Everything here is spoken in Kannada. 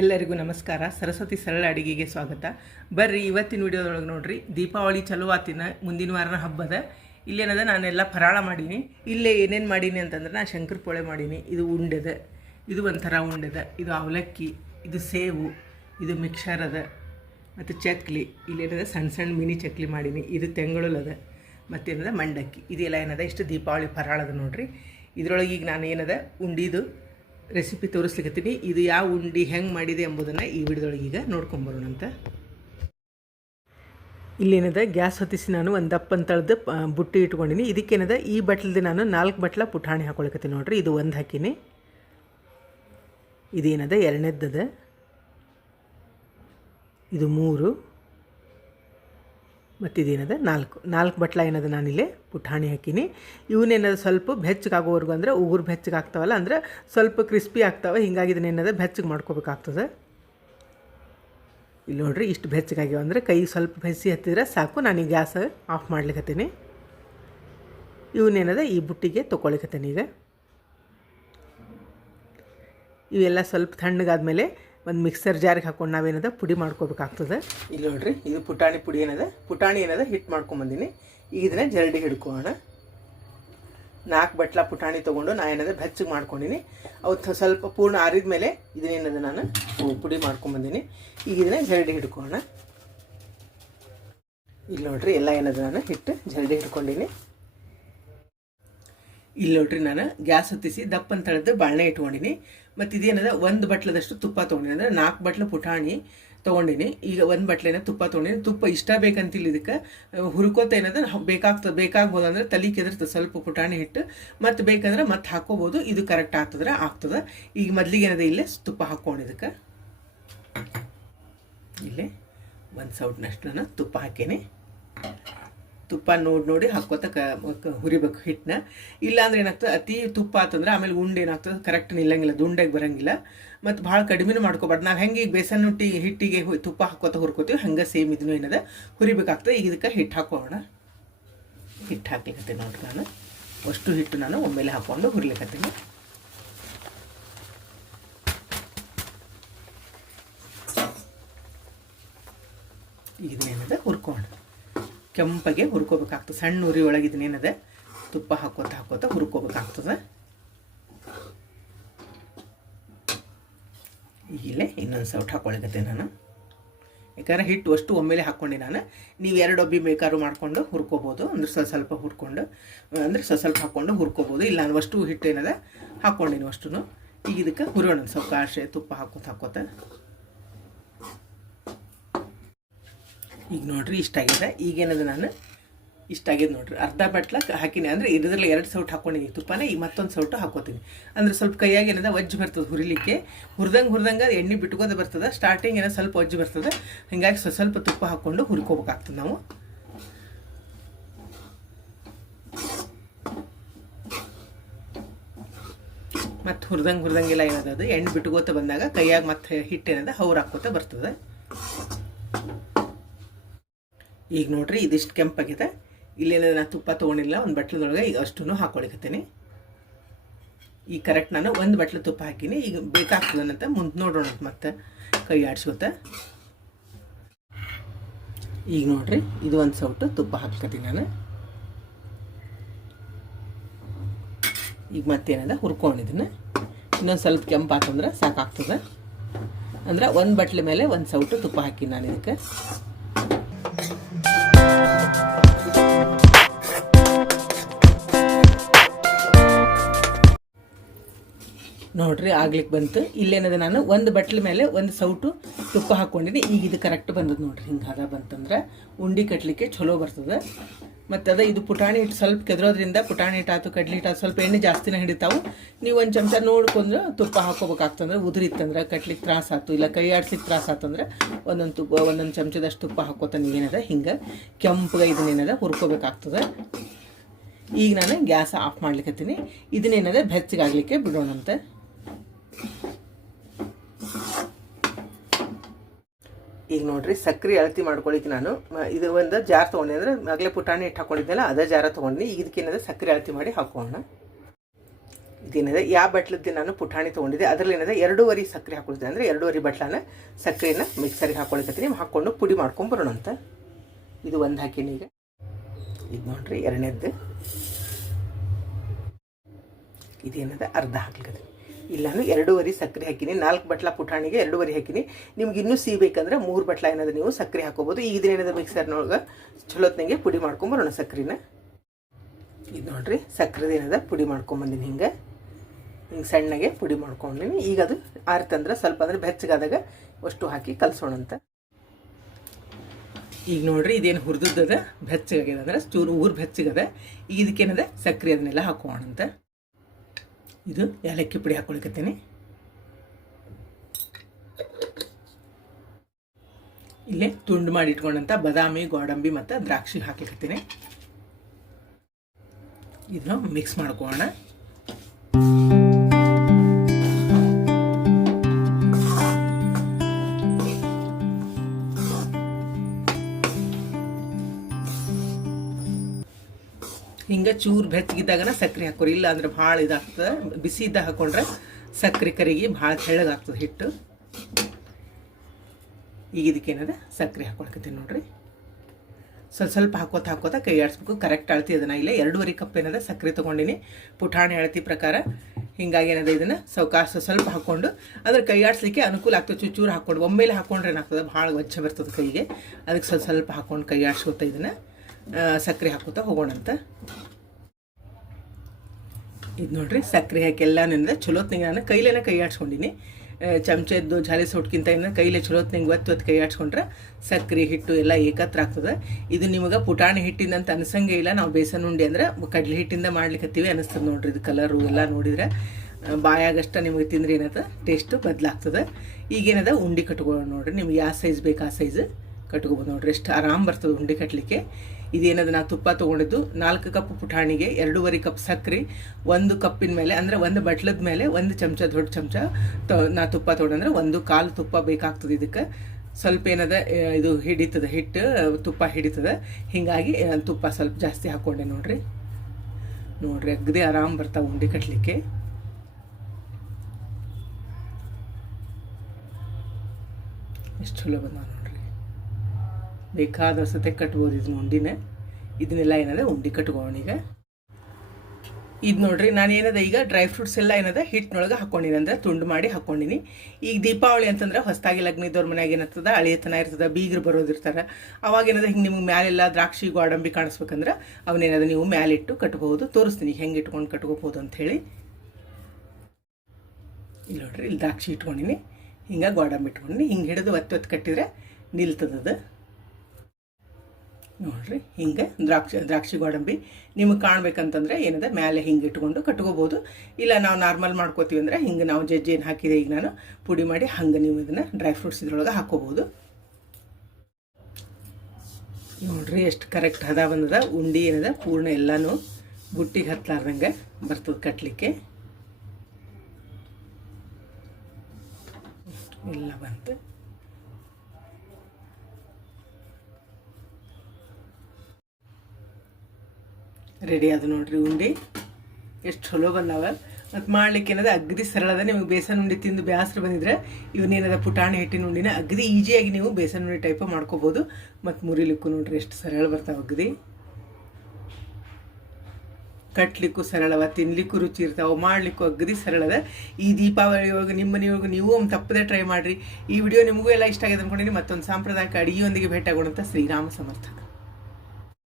ಎಲ್ಲರಿಗೂ ನಮಸ್ಕಾರ. ಸರಸ್ವತಿ ಸರಳ ಅಡಿಗೆಗೆ ಸ್ವಾಗತ. ಬರ್ರಿ, ಇವತ್ತಿನ ವಿಡಿಯೋದೊಳಗೆ ನೋಡ್ರಿ, ದೀಪಾವಳಿ ಚಲೋ ಆತಿನ ಮುಂದಿನ ವಾರನ ಹಬ್ಬದ. ಇಲ್ಲೇನದ, ನಾನೆಲ್ಲ ಪರಾಳ ಮಾಡೀನಿ. ಇಲ್ಲೇ ಏನೇನು ಮಾಡೀನಿ ಅಂತಂದ್ರೆ ನಾನು ಶಂಕರ್ ಪೋಳೆ ಮಾಡೀನಿ. ಇದು ಉಂಡೆದ, ಇದು ಒಂಥರ ಉಂಡೆದ. ಇದು ಅವಲಕ್ಕಿ, ಇದು ಸೇವು, ಇದು ಮಿಕ್ಸರ್ ಅದ ಮತ್ತು ಚಕ್ಲಿ. ಇಲ್ಲೇನದ ಸಣ್ಣ ಸಣ್ಣ ಮಿನಿ ಚಕ್ಲಿ ಮಾಡೀನಿ. ಇದು ತೆಂಗಳದ ಮತ್ತೇನದ ಮಂಡಕ್ಕಿ. ಇದೆಲ್ಲ ಏನದ, ಇಷ್ಟು ದೀಪಾವಳಿ ಫರಾಳದ ನೋಡ್ರಿ. ಇದರೊಳಗೆ ಈಗ ನಾನು ಏನದ ಉಂಡಿದು ರೆಸಿಪಿ ತೋರಿಸ್ಲಿಕತ್ತೀನಿ. ಇದು ಯಾವ ಉಂಡಿ ಹೆಂಗೆ ಮಾಡಿದೆ ಎಂಬುದನ್ನು ಈ ವಿಡಿಯೋದೊಳಗೆ ಈಗ ನೋಡ್ಕೊಂಬರೋಣಂತ ಇಲ್ಲೇನದ, ಗ್ಯಾಸ್ ಹೊತ್ತಿಸಿ ನಾನು ಒಂದು ದಪ್ಪಂತಳದ ಬುಟ್ಟಿ ಇಟ್ಕೊಂಡಿನಿ. ಇದಕ್ಕೇನದ, ಈ ಬಟ್ಲದ ನಾನು ನಾಲ್ಕು ಬಟ್ಲ ಪುಟಾಣಿ ಹಾಕೊಳಕತ್ತೀನಿ ನೋಡ್ರಿ. ಇದು ಒಂದು ಹಾಕಿನಿ. ಇದೇನದ ಎರಡನೇದ್ದದ ಇದು ಮೂರು. ಮತ್ತು ನಾಲ್ಕು. ನಾಲ್ಕು ಬಟ್ಲ ಏನದ ನಾನಿಲ್ಲಿ? ಪುಟಾಣಿ ಹಾಕೀನಿ. ಇವನೇನದು ಸ್ವಲ್ಪ ಬೆಚ್ಚಗಾಗೋವರೆಗೂ ಅಂದರೆ ಉಗುರು ಬೆಚ್ಚಗೆ ಆಗ್ತಾವಲ್ಲ ಅಂದ್ರೆ ಸ್ವಲ್ಪ ಕ್ರಿಸ್ಪಿ ಆಗ್ತಾವೆ, ಹಿಂಗಾಗಿ ಇದನ್ನೇನದ ಬೆಚ್ಚಗೆ ಮಾಡ್ಕೋಬೇಕಾಗ್ತದೆ. ಇಲ್ಲಿ ನೋಡ್ರಿ, ಇಷ್ಟು ಬೆಚ್ಚಗಾಗ್ಯಾವ ಅಂದರೆ ಕೈ ಸ್ವಲ್ಪ ಬೆಸಿ ಹತ್ತಿದ್ರೆ ಸಾಕು, ನಾನು ಗ್ಯಾಸ್ ಆಫ್ ಮಾಡ್ಲಿಕ್ಕತ್ತೀನಿ ಇವನ್ನೇನದ? ಈ ಬುಟ್ಟಿಗೆ ತೊಗೊಳಿಕತ್ತೀನಿ ಈಗ. ಇವೆಲ್ಲ ಸ್ವಲ್ಪ ತಣ್ಣಗಾದ್ಮೇಲೆ ಒಂದು ಮಿಕ್ಸರ್ ಜಾರಿಗೆ ಹಾಕೊಂಡು ನಾವೇನದ ಪುಡಿ ಮಾಡ್ಕೋಬೇಕಾಗ್ತದೆ. ಇಲ್ಲಿ ನೋಡ್ರಿ, ಇದು ಪುಟಾಣಿ ಪುಡಿ ಏನದ? ಪುಟಾಣಿ ಏನದ? ಹಿಟ್ಟು ಮಾಡ್ಕೊಂಬಂದಿನಿ ಈಗ ಇದನ್ನ ಜರಡಿ ಹಿಡ್ಕೊಳ್ಳೋಣ ನಾಲ್ಕು ಬಟ್ಲ ಪುಟಾಣಿ ತೊಗೊಂಡು ನಾ ಏನದ? ಬೆಚ್ಚಗೆ ಮಾಡ್ಕೊಂಡಿನಿ. ಅವು ಸ್ವಲ್ಪ ಪೂರ್ಣ ಆರಿದ ಮೇಲೆ ಇದನ್ನೇನದ ನಾನು? ಪುಡಿ ಮಾಡ್ಕೊಂಬಂದಿನಿ ಈಗ ಇದನ್ನ ಜರಡಿ ಹಿಡ್ಕೊಳ್ಳೋಣ ಇಲ್ಲಿ ನೋಡ್ರಿ, ಎಲ್ಲ ಏನದ ನಾನು? ಹಿಟ್ಟು ಜರಡಿ ಹಿಡ್ಕೊಂಡಿನಿ. ಇಲ್ಲಿ ನೋಡ್ರಿ ನಾನು ಗ್ಯಾಸ್ ಹೊತ್ತಿಸಿ ದಪ್ಪನ ತಳೆದು ಬಾಣಲೆ ಇಟ್ಕೊಂಡಿನಿ. ಮತ್ತು ಇದೇನದ ಒಂದು ಬಟ್ಲದಷ್ಟು ತುಪ್ಪ ತೊಗೊಂಡಿನಿ. ಅಂದರೆ ನಾಲ್ಕು ಬಟ್ಲು ಪುಟಾಣಿ ತೊಗೊಂಡಿನಿ. ಈಗ ಒಂದು ಬಟ್ಲೆನ ತುಪ್ಪ ತೊಗೊಂಡಿನಿ. ತುಪ್ಪ ಇಷ್ಟ ಬೇಕಂತಿಲ್ಲ ಇದಕ್ಕೆ. ಹುರ್ಕೋತ ಏನದ? ಬೇಕಾಗ್ತದೆ ಬೇಕಾಗ್ಬೋದು. ಅಂದರೆ ತಲೆ ಕೆದರ್ತದೆ ಸ್ವಲ್ಪ ಪುಟಾಣಿ ಹಿಟ್ಟು. ಮತ್ತು ಬೇಕಂದ್ರೆ ಮತ್ತೆ ಹಾಕೋಬೋದು ಇದು ಕರೆಕ್ಟ್ ಆಗ್ತದ್ರೆ? ಆಗ್ತದೆ. ಈಗ ಮೊದಲಿಗೆ ಏನದ? ಇಲ್ಲೇ ತುಪ್ಪ ಹಾಕ್ಕೊಂಡು ಇದಕ್ಕೆ. ಇಲ್ಲೇ ಒಂದು ಸೌಟ್ನಷ್ಟು ನಾನು ತುಪ್ಪ ಹಾಕೀನಿ. ತುಪ್ಪ ನೋಡಿ ನೋಡಿ ಹಾಕೋತ ಕ ಹುರಿಬೇಕು ಹಿಟ್ಟನ್ನ ಇಲ್ಲಾಂದ್ರೆ ಏನಾಗ್ತದೆ, ಅತಿ ತುಪ್ಪ ಆತಂದ್ರೆ ಆಮೇಲೆ ಉಂಡೆ ಏನಾಗ್ತದೆ ಕರೆಕ್ಟ್ ನಿಲ್ಲಂಗಿಲ್ಲ, ದುಂಡೆಗೆ ಬರಂಗಿಲ್ಲ. ಮತ್ತು ಭಾಳ ಕಡಿಮೆನೂ ಮಾಡ್ಕೋಬಾರ್ದು ನಾವು ಹೆಂಗೆ ಈಗ ಬೇಸನ್ ಹುಟ್ಟಿ ಹಿಟ್ಟಿಗೆ ತುಪ್ಪ ಹಾಕೋತ ಹುರ್ಕೋತೀವಿ, ಹಂಗೆ ಸೇಮ್ ಇದನ್ನು ಏನದ, ಹುರಿಬೇಕಾಗ್ತದೆ. ಈಗ ಇದಕ್ಕೆ ಹಿಟ್ಟು ಹಾಕೋಣ. ಹಿಟ್ಟು ಹಾಕ್ಲಿಕ್ಕತ್ತೀನಿ ನೋಡ್ರಿ ನಾನು. ಅಷ್ಟು ಹಿಟ್ಟು ನಾನು ಒಮ್ಮೆಲೆ ಹಾಕ್ಕೊಂಡು ಹುರಿಲಿಕ್ಕತ್ತೀನಿ ಇದನ್ನೇನದ, ಹುರ್ಕೋಣ. ಕೆಂಪಗೆ ಹುರ್ಕೋಬೇಕಾಗ್ತದೆ. ಸಣ್ಣ ಉರಿ ಒಳಗೆ ಇದನ್ನೇನದ ತುಪ್ಪ ಹಾಕೋತ ಹಾಕೋತ ಹುರ್ಕೋಬೇಕಾಗ್ತದೆ. ಇಲ್ಲೇ ಇನ್ನೊಂದು ಸೌಟ್ ಹಾಕೊಳಕತ್ತೆ ನಾನು. ಯಾಕಂದರೆ ಹಿಟ್ಟು ಅಷ್ಟು ಒಮ್ಮೆಲೆ ಹಾಕ್ಕೊಂಡು ನಾನು. ನೀವು ಎರಡು ಡಬ್ಬಿ ಬೇಕಾದ್ರೂ ಮಾಡ್ಕೊಂಡು ಹುರ್ಕೋಬೋದು. ಅಂದ್ರೆ ಸ್ವಲ್ಪ ಸ್ವಲ್ಪ ಹುರ್ಕೊಂಡು, ಅಂದರೆ ಸ್ವಲ್ಪ ಸ್ವಲ್ಪ ಹಾಕ್ಕೊಂಡು ಹುರ್ಕೋಬೋದು. ಇಲ್ಲ ನಾನು ಅಷ್ಟು ಹಿಟ್ಟು ಏನದ ಹಾಕ್ಕೊಂಡಿನಿ ಅಷ್ಟು ಈಗ ಇದಕ್ಕೆ ಹುರಿಯೋಣ. ಸ್ವಲ್ಪ ಕಾಶೆ ತುಪ್ಪ ಹಾಕೋತ ಹಾಕೋತ ಈಗ ನೋಡ್ರಿ ಇಷ್ಟಾಗಿದೆ ಈಗೇನದು ನಾನು? ಇಷ್ಟಾಗಿದೆ ನೋಡ್ರಿ. ಅರ್ಧ ಬಟ್ಲ ಹಾಕಿನಿ. ಅಂದರೆ ಇದ್ರಲ್ಲಿ ಎರಡು ಸೌಟ್ ಹಾಕೊಂಡಿನಿ. ತುಪ್ಪನೇ ಈಗ ಮತ್ತೊಂದು ಸೌಟು ಹಾಕೋತೀನಿ. ಅಂದ್ರೆ ಸ್ವಲ್ಪ ಕೈಯಾಗಿ ಏನದ ಒಜ್ಜು ಬರ್ತದೆ ಹುರಿಲಿಕ್ಕೆ. ಹುರಿದಂಗೆ ಹುರಿದಂಗೆ ಎಣ್ಣೆ ಬಿಟ್ಕೋದು ಬರ್ತದೆ. ಸ್ಟಾರ್ಟಿಂಗ್ ಏನೋ ಸ್ವಲ್ಪ ಒಜ್ಜು ಬರ್ತದೆ. ಹಿಂಗಾಗಿ ಸ್ವಲ್ಪ ಸ್ವಲ್ಪ ತುಪ್ಪ ಹಾಕ್ಕೊಂಡು ಹುರ್ಕೋಬೇಕಾಗ್ತದೆ ನಾವು. ಮತ್ತು ಹುರಿದಂಗೆ ಹುರಿದಂಗೆಲ್ಲ ಏನದ ಅದು? ಎಣ್ಣೆ ಬಿಟ್ಕೋತ ಬಂದಾಗ ಕೈಯಾಗ ಮತ್ತೆ ಹಿಟ್ಟೇನದ ಹೌರ್ ಹಾಕೋತ ಬರ್ತದೆ. ಈಗ ನೋಡ್ರಿ ಇದಿಷ್ಟು ಕೆಂಪಾಗಿದೆ. ಇಲ್ಲಿ ನಾನು ತುಪ್ಪ ತೊಗೊಂಡಿಲ್ಲ, ಒಂದು ಬಟ್ಲದೊಳಗೆ ಈಗ ಅಷ್ಟೂ ಹಾಕೊಳಿಕತ್ತೀನಿ. ಈಗ ಕರೆಕ್ಟ್ ನಾನು ಒಂದು ಬಟ್ಲು ತುಪ್ಪ ಹಾಕಿನಿ. ಈಗ ಬೇಕಾಗ್ತದನಂತ ಮುಂದೆ ನೋಡೋಣ ಮತ್ತೆ ಕೈ ಆಡ್ಸುತ್ತೆ ಈಗ ನೋಡ್ರಿ, ಇದು ಒಂದು ಸೌಟು ತುಪ್ಪ ಹಾಕ್ಕೊತೀನಿ ನಾನು. ಈಗ ಮತ್ತೇನದ ಹುರ್ಕೊಂಡಿದ್ದೀನಿ ಇನ್ನೊಂದು ಸ್ವಲ್ಪ ಕೆಂಪು ಹಾಕಂದ್ರೆ ಸಾಕಾಗ್ತದೆ. ಅಂದ್ರೆ ಒಂದು ಬಟ್ಲ ಮೇಲೆ ಒಂದು ಸೌಟು ತುಪ್ಪ ಹಾಕಿ ನಾನು ಇದಕ್ಕೆ. ನೋಡ್ರಿ ಆಗ್ಲಿಕ್ಕೆ ಬಂತು. ಇಲ್ಲೇನದ ನಾನು ಒಂದು ಬಟ್ಲ ಮೇಲೆ ಒಂದು ಸೌಟು ತುಪ್ಪ ಹಾಕ್ಕೊಂಡಿನಿ ಈಗ ಇದು ಕರೆಕ್ಟ್ ಬಂದದ ನೋಡ್ರಿ, ಹಿಂಗೆ ಹದ ಬಂತಂದ್ರೆ ಉಂಡೆ ಕಟ್ಟಲಿಕ್ಕೆ ಚಲೋ ಬರ್ತದೆ. ಮತ್ತು ಅದ ಇದು ಪುಟಾಣಿ ಹಿಟ್ಟು ಸ್ವಲ್ಪ ಕೆದರೋದ್ರಿಂದ ಪುಟಾಣಿ ಹಿಟ್ಟು ಆಯ್ತು ಕಡ್ಲಿ ಹಿಟ್ಟು ಆಯ್ತು ಸ್ವಲ್ಪ ಎಣ್ಣೆ ಜಾಸ್ತಿನೇ ಹಿಡಿತಾವು. ನೀವು ಒಂದು ಚಮಚ ನೋಡ್ಕೊಂಡ್ರೆ ತುಪ್ಪ ಹಾಕೋಬೇಕಾಗ್ತಂದ್ರೆ, ಉದುರಿತ್ತಂದ್ರೆ ಕಟ್ಲಿಕ್ಕೆ ತ್ರಾಸ ಆಯ್ತು ಇಲ್ಲ ಕೈ ಆಡ್ಸಿಕ್ಕೆ ತ್ರಾಸ ಆತಂದ್ರೆ ಒಂದೊಂದು ತುಪ್ಪ, ಒಂದೊಂದು ಚಮಚದಷ್ಟು ತುಪ್ಪ ಹಾಕೋತಾನೆ ಏನದ ಹಿಂಗೆ ಕೆಂಪಗೆ ಇದನ್ನೇನದ ಹುರ್ಕೋಬೇಕಾಗ್ತದೆ. ಈಗ ನಾನು ಗ್ಯಾಸ್ ಆಫ್ ಮಾಡ್ಲಿಕ್ಕತ್ತೀನಿ ಇದನ್ನೇನದ ಬೆಚ್ಚಗಾಗಲಿಕ್ಕೆ ಬಿಡೋಣಂತೆ. ಈಗ ನೋಡ್ರಿ ಸಕ್ಕರೆ ಅಳತಿ ಮಾಡ್ಕೊಳಿತಿ ನಾನು. ಇದು ಒಂದು ಜಾರ್ ತೊಗೊಂಡೆ ಅಂದ್ರೆ ಆಗಲೇ ಪುಟಾಣಿ ಹಿಟ್ಟು ಹಾಕೊಂಡಿದ್ದೆಲ್ಲ ಅದೇ ಜಾರ ತಗೊಂಡಿ ಈಗ ಇದಕ್ಕೇನದ ಸಕ್ಕರೆ ಅಳತಿ ಮಾಡಿ ಹಾಕೋಣ. ಇದೇನಿದೆ ಯಾವ ಬಟ್ಲದ್ದು ನಾನು ಪುಟಾಣಿ ತೊಗೊಂಡಿದ್ದೆ. ಅದರಲ್ಲಿ ಏನಿದೆ? ಎರಡೂವರೆ ಸಕ್ಕರೆ ಹಾಕೊಳ್ತೀನಿ ಅಂದರೆ ಎರಡೂವರೆ ಬಟ್ಲನ ಸಕ್ಕರೆನ ಮಿಕ್ಸರಿಗೆ ಹಾಕೊಳ್ತೀನಿ ಹಾಕ್ಕೊಂಡು ಪುಡಿ ಮಾಡ್ಕೊಂಡು ಬರೋಣ ಅಂತ. ಇದು ಒಂದು ಹಾಕಿನಿ ಈಗ. ಇದು ನೋಡ್ರಿ, ಎರಡನೇದ್ದು. ಇದೇನಿದೆ ಅರ್ಧ ಇಲ್ಲಾನು ಎರಡೂವರೆ ಸಕ್ಕರೆ ಹಾಕಿನಿ, ನಾಲ್ಕು ಬಟ್ಲ ಪುಟಾಣಿಗೆ ಎರಡೂವರೆ ಹಾಕಿನಿ. ನಿಮ್ಗೆ ಇನ್ನೂ ಸಿಹಿ ಬೇಕಂದ್ರೆ ಮೂರು ಬಟ್ಲ ಏನಾದ್ರು ನೀವು ಸಕ್ಕರೆ ಹಾಕೋಬೋದು. ಈಗ ಇದೇನದ ಮಿಕ್ಸರ್ನೊಳಗೆ ಚಲೋತ್ನಾಗೆ ಪುಡಿ ಮಾಡ್ಕೊಂಬರೋಣ ಸಕ್ಕರೆನ. ಇದು ನೋಡ್ರಿ, ಸಕ್ಕರೆದು ಏನದ ಪುಡಿ ಮಾಡ್ಕೊಂಬಂದಿನಿ ಹಿಂಗೆ. ಹಿಂಗೆ ಸಣ್ಣಗೆ ಪುಡಿ ಮಾಡ್ಕೊಂಡಿನಿ ಈಗ ಅದು ಆರ್ತಂದ್ರೆ ಸ್ವಲ್ಪ ಅಂದರೆ ಬೆಚ್ಚಗಾದಾಗ ಅಷ್ಟು ಹಾಕಿ ಕಲಸೋಣಂತ. ಈಗ ನೋಡ್ರಿ, ಇದೇನು ಹುರಿದದ ಬೆಚ್ಚಗಾಗ್ಯದ ಅಂದ್ರೆ ಚೂರು ಊರು ಬೆಚ್ಚಗದ. ಈಗ ಇದಕ್ಕೇನದ ಸಕ್ಕರೆ ಅದನ್ನೆಲ್ಲ ಹಾಕೋಣಂತ. ಇದು ಏಲಕ್ಕಿ ಪುಡಿ ಹಾಕೊಳಿಕತ್ತೀನಿ. ಇಲ್ಲೇ ತುಂಡು ಮಾಡಿ ಇಟ್ಕೊಂಡಂಥ ಬಾದಾಮಿ, ಗೋಡಂಬಿ ಮತ್ತು ದ್ರಾಕ್ಷಿ ಹಾಕ್ಲಿಕತ್ತೀನಿ. ಇದನ್ನ ಮಿಕ್ಸ್ ಮಾಡ್ಕೋಣ ಹಿಂಗೆ ಚೂರು ಬೆಚ್ಚಗಿದ್ದಾಗನ ಸಕ್ಕರೆ ಹಾಕೋರಿ. ಇಲ್ಲ ಅಂದ್ರೆ ಭಾಳ ಇದಾಗ್ತದೆ. ಬಿಸಿ ಇದ್ದ ಹಾಕೊಂಡ್ರೆ ಸಕ್ಕರೆ ಕರಿಗಿ ಭಾಳ ತೆಳ್ಳಗಾಗ್ತದೆ ಹಿಟ್ಟು. ಈಗ ಇದಕ್ಕೇನದ ಸಕ್ಕರೆ ಹಾಕೊಳ್ಕತ್ತೀನಿ ನೋಡ್ರಿ. ಸ್ವಲ್ಪ ಸ್ವಲ್ಪ ಹಾಕೋತ ಹಾಕೋತ ಕೈ ಆಡಿಸ್ಬೇಕು. ಕರೆಕ್ಟ್ ಅಳತಿ ಅದನ್ನ ಇಲ್ಲ ಎರಡೂವರೆ ಕಪ್ ಏನದ ಸಕ್ಕರೆ ತೊಗೊಂಡಿನಿ. ಪುಟಾಣಿ ಅಳತಿ ಪ್ರಕಾರ. ಹಿಂಗಾಗಿ ಏನದ ಇದನ್ನು ಸೌಕಾಶ ಸ್ವಲ್ಪ ಹಾಕ್ಕೊಂಡು ಅದ್ರ ಕೈ ಆಡಿಸ್ಲಿಕ್ಕೆ ಅನುಕೂಲ ಆಗ್ತದೆ. ಚೂಚೂರು ಹಾಕ್ಕೊಂಡು ಒಮ್ಮೆಲೆ ಹಾಕೊಂಡ್ರೆ ಏನಾಗ್ತದೆ? ಭಾಳ ವಜ್ಜ ಬರ್ತದೆ ಕೈಗೆ. ಅದಕ್ಕೆ ಸ್ವಲ್ಪ ಸ್ವಲ್ಪ ಹಾಕ್ಕೊಂಡು ಕೈ ಆಡಿಸ್ಕೊತ ಇದನ್ನು. ಸಕ್ಕರೆ ಹಾಕೋತಾ ಹೋಗೋಣಂತ. ಇದು ನೋಡ್ರಿ ಸಕ್ಕರೆ ಹಾಕಿ ಎಲ್ಲ ನೆನೆದ ಚಲೋತ್ನಿಗೆ ನಾನು ಆಡ್ಸ್ಕೊಂಡಿನಿ ಚಮಚದ್ದು ಜಾಲಿ ಸೊಟ್ಕಿಂತ ಇನ್ನು ಕೈಲೇ ಚಲೋತ್ನಿಂಗೆ ಒತ್ತು ಒತ್ತು ಕೈ ಆಡ್ಸ್ಕೊಂಡ್ರೆ ಸಕ್ಕರೆ ಹಿಟ್ಟು ಎಲ್ಲ ಏಕತ್ರ ಆಗ್ತದೆ. ಇದು ನಿಮಗೆ ಪುಟಾಣಿ ಹಿಟ್ಟಿಂದ ಅಂತ ಅನ್ಸಂಗೇ ಇಲ್ಲ. ನಾವು ಬೇಸನ್ ಉಂಡೆ ಅಂದ್ರೆ ಕಡ್ಲೆ ಹಿಟ್ಟಿಂದ ಮಾಡ್ಲಿಕ್ಕತ್ತೀವಿ ಅನಿಸ್ತದೆ ನೋಡ್ರಿ ಇದು ಕಲರು ಎಲ್ಲ ನೋಡಿದ್ರೆ. ಬಾಯಾಗಷ್ಟ ನಿಮಗೆ ತಿಂದ್ರೆ ಏನದ ಟೇಸ್ಟು ಬದಲಾಗ್ತದೆ. ಈಗೇನದ, ಉಂಡೆ ಕಟ್ಕೊಳ್ಳೋಣ ನೋಡ್ರಿ. ನಿಮ್ಗೆ ಯಾವ ಸೈಜ್ ಬೇಕು ಆ ಸೈಜ್ ಕಟ್ಕೊಬೋದು ನೋಡ್ರಿ. ಎಷ್ಟು ಆರಾಮ್ ಬರ್ತದೆ ಉಂಡೆ ಕಟ್ಟಲಿಕ್ಕೆ ಇದೇನದ ನಾ ತುಪ್ಪ ತೊಗೊಂಡಿದ್ದು? ನಾಲ್ಕು ಕಪ್ ಪುಟಾಣಿಗೆ, ಎರಡೂವರೆ ಕಪ್ ಸಕ್ಕರೆ ಒಂದು ಕಪ್ಪಿನ ಮೇಲೆ, ಅಂದರೆ ಒಂದು ಬಟ್ಲದ ಮೇಲೆ ಒಂದು ಚಮಚ, ದೊಡ್ಡ ಚಮಚ ನಾ ತುಪ್ಪ ತೊಗೊಂಡಂದ್ರೆ ಒಂದು ಕಾಲು ತುಪ್ಪ ಬೇಕಾಗ್ತದೆ ಇದಕ್ಕೆ. ಸ್ವಲ್ಪ ಏನದ ಇದು ಹಿಡಿತದೆ ಹಿಟ್ಟು, ತುಪ್ಪ ಹಿಡಿತದೆ. ಹೀಗಾಗಿ ತುಪ್ಪ ಸ್ವಲ್ಪ ಜಾಸ್ತಿ ಹಾಕ್ಕೊಂಡೆ ನೋಡ್ರಿ. ನೋಡ್ರಿ, ಅಗದಿ ಆರಾಮ್ ಬರ್ತಾವೆ ಉಂಡೆ ಕಟ್ಟಲಿಕ್ಕೆ ಎಷ್ಟು ಚಲೋ ನೋಡ್ರಿ. ಬೇಕಾದ ಸತೆ ಕಟ್ಬೋದು ಇದನ್ನ ಉಂಡಿನ. ಇದನ್ನೆಲ್ಲ ಏನದ? ಉಂಡಿ ಕಟ್ಕೋಣ ಈಗ. ಇದು ನೋಡ್ರಿ, ನಾನು ಏನದ ಈಗ ಡ್ರೈ ಫ್ರೂಟ್ಸ್ ಎಲ್ಲ ಏನದ? ಹಿಟ್ಟಿನೊಳಗೆ ಹಾಕೊಂಡಿನಿ ಅಂದ್ರೆ ತುಂಡು ಮಾಡಿ ಹಾಕೊಂಡಿನಿ. ಈಗ ದೀಪಾವಳಿ ಅಂತಂದ್ರೆ ಹೊಸದಾಗಿ ಲಗ್ನ ಇದ್ದವ್ರ ಮನ್ಯಾಗ ಏನಾಗ್ತದೆ ಅಳಿಯತನ ಇರ್ತದ, ಬೀಗರು ಬರೋದಿರ್ತಾರ ಅವಾಗ ಏನದ? ಹಿಂಗೆ ನಿಮ್ಗೆ ಮ್ಯಾಲೆಲ್ಲ ದ್ರಾಕ್ಷಿ, ಗೋಡಂಬಿ ಕಾಣಿಸ್ಬೇಕಂದ್ರೆ ಅವನೇನದ ನೀವು ಮ್ಯಾಲಿಟ್ಟು ಕಟ್ಬಹುದು ತೋರಿಸ್ತೀನಿ, ಹೆಂಗೆ ಇಟ್ಕೊಂಡು ಕಟ್ಕೋಬಹುದು ಅಂತ ಹೇಳಿ ಇಲ್ಲಿ ನೋಡ್ರಿ ಇಲ್ಲಿ ದ್ರಾಕ್ಷಿ ಇಟ್ಕೊಂಡಿನಿ. ಹಿಂಗೆ ಗೋಡಂಬಿ ಇಟ್ಕೊಂಡಿನಿ. ಹಿಂಗೆ ಹಿಡಿದು ಒತ್ತಿ ಒತ್ತು ಕಟ್ಟಿದ್ರೆ ನಿಲ್ತದದ. ನೋಡ್ರಿ, ಹಿಂಗೆ ದ್ರಾಕ್ಷಿ ದ್ರಾಕ್ಷಿ ಗೋಡಂಬಿ ನಿಮಗೆ ಕಾಣ್ಬೇಕಂತಂದ್ರೆ ಏನಿದೆ ಮೇಲೆ ಹಿಂಗೆ ಇಟ್ಕೊಂಡು ಕಟ್ಕೋಬೋದು. ಇಲ್ಲ ನಾವು ನಾರ್ಮಲ್ ಮಾಡ್ಕೋತೀವಿ ಅಂದ್ರೆ ಹಿಂಗೆ ನಾವು ಜಜ್ಜಿ ಏನು ಹಾಕಿದೆ ಈಗ ನಾನು ಪುಡಿ ಮಾಡಿ ಹಂಗೆ ನೀವು ಇದನ್ನು ಡ್ರೈ ಫ್ರೂಟ್ಸ್ ಇದ್ರೊಳಗೆ ಹಾಕೋಬೋದು. ನೋಡ್ರಿ, ಎಷ್ಟು ಕರೆಕ್ಟ್ ಹದ ಬಂದದ. ಉಂಡಿ ಏನದ, ಪೂರ್ಣ ಎಲ್ಲನೂ ಬುಟ್ಟಿಗೆ ಹತ್ತಲಾರ್ದಂಗೆ ಬರ್ತದೆ ಕಟ್ಟಲಿಕ್ಕೆ ಎಲ್ಲ ಬಂತು. ರೆಡಿ ಅದು ನೋಡ್ರಿ ಉಂಡಿ. ಎಷ್ಟು ಚಲೋ ಬಂದವ. ಮತ್ತು ಮಾಡ್ಲಿಕ್ಕೆ ಏನದ ಅಗದಿ ಸರಳದ ನಿಮಗೆ ಬೇಸನ್ ಉಂಡಿ ತಿಂದು ಬೇಸರ ಬಂದಿದ್ರೆ ಇವನ್ನೇನದ ಪುಟಾಣಿ ಹಿಟ್ಟಿನ ಉಂಡಿನ ಅಗದಿ ಈಜಿಯಾಗಿ ನೀವು ಬೇಸನ್ ಉಂಡಿ ಟೈಪ್ ಮಾಡ್ಕೋಬೋದು. ಮತ್ತು ಮುರಿಲಿಕ್ಕೂ ನೋಡ್ರಿ ಎಷ್ಟು ಸರಳ ಬರ್ತಾವ ಅಗದಿ. ಕಟ್ಲಿಕ್ಕೂ ಸರಳವ ತಿನ್ಲಿಕ್ಕೂ ರುಚಿ ಇರ್ತಾವ ಮಾಡ್ಲಿಕ್ಕೂ ಅಗದಿ ಸರಳದ. ಈ ದೀಪಾವಳಿ ಒಳಗೆ ನಿಮ್ಮ ಮನೆಯೊಳಗೆ ನೀವು ಒಂದು ತಪ್ಪದೆ ಟ್ರೈ ಮಾಡಿರಿ. ಈ ವಿಡಿಯೋ ನಿಮಗೂ ಎಲ್ಲ ಇಷ್ಟ ಆಗಿದೆ ಅಂದ್ಕೊಂಡಿನಿ ಮತ್ತೊಂದು ಸಾಂಪ್ರದಾಯಿಕ ಅಡಿಗೆಯೊಂದಿಗೆ ಭೇಟಿಯಾಗೋಣಂತ ಶ್ರೀರಾಮ ಸಮರ್ಥಕ.